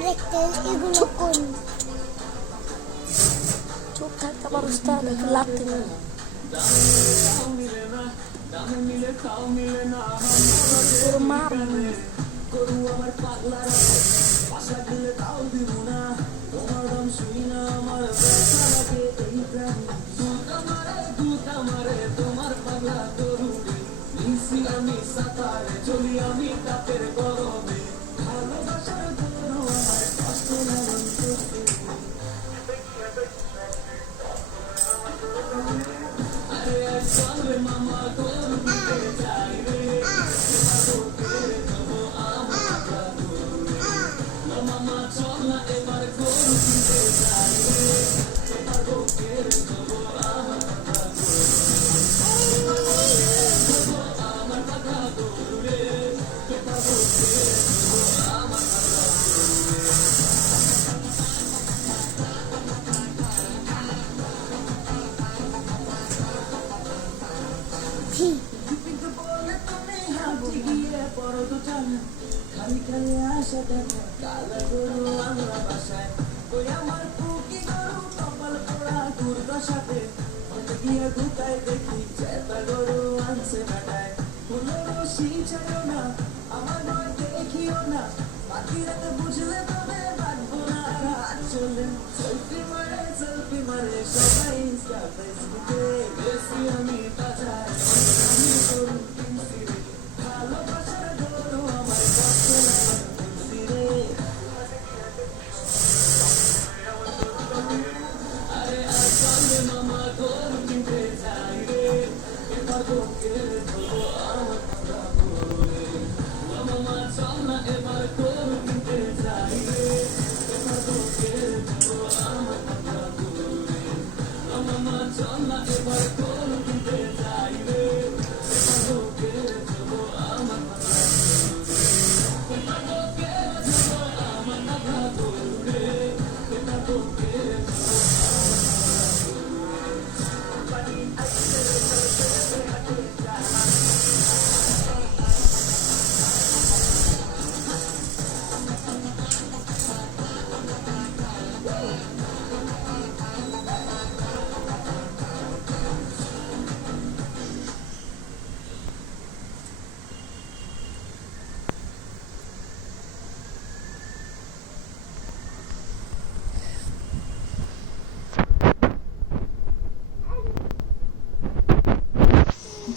দেখতে এগুলো কোন চুপ থাকতে পারোস তা নাকি লাগতে নেই তোর মার গরু আমার পাগলা বাসা দিলে তাও দিব না তোমার দাম শুই না আমার ব্যথা লাগে এই প্রাণ দুধ আমারে তোমার পাগলা গরু নিশি আমি সাঁতারে চলি আমি তাপের গরমে ভালোবাসার গরু আমার কষ্ট লালন করতে আরে চল মামা গরু দিতে যাই রে মামা চল না এবার গরু দিতে যাই রে তোমার বুকের দেবো আমার পাগলা গরু রে তোমার বুকের দেবো আমার কিন্তু বলে তুমি হাঁটি গিয়ে পড়ো তো জানো খালি খালি আসা দেখো কালা গরু আমরা বাসায় ওই আমার পুকি গরু কপাল পোড়া দুর্দশাতে হতে গিয়ে ঢুকায় দেখি চেতা গরু আনছে বেটায় কোনো রশি চাইও না আমার নয় দেখিও না বাকি রাতে বুঝলে তবে বাঁচবো না রাত চলে সেলফি মারে সবাই ইনস্টা ফেসবুকে বেশি আমি বাজাই আমি গরু কিনছি রে ভালোবাসার গরু আমার কষ্ট লাগান কিনছি রে আরে আসলে মামা গরু কিনতে যাই রে এবার বুকের ধরবো আমার পাগলা গরু রে মামা চল না এবার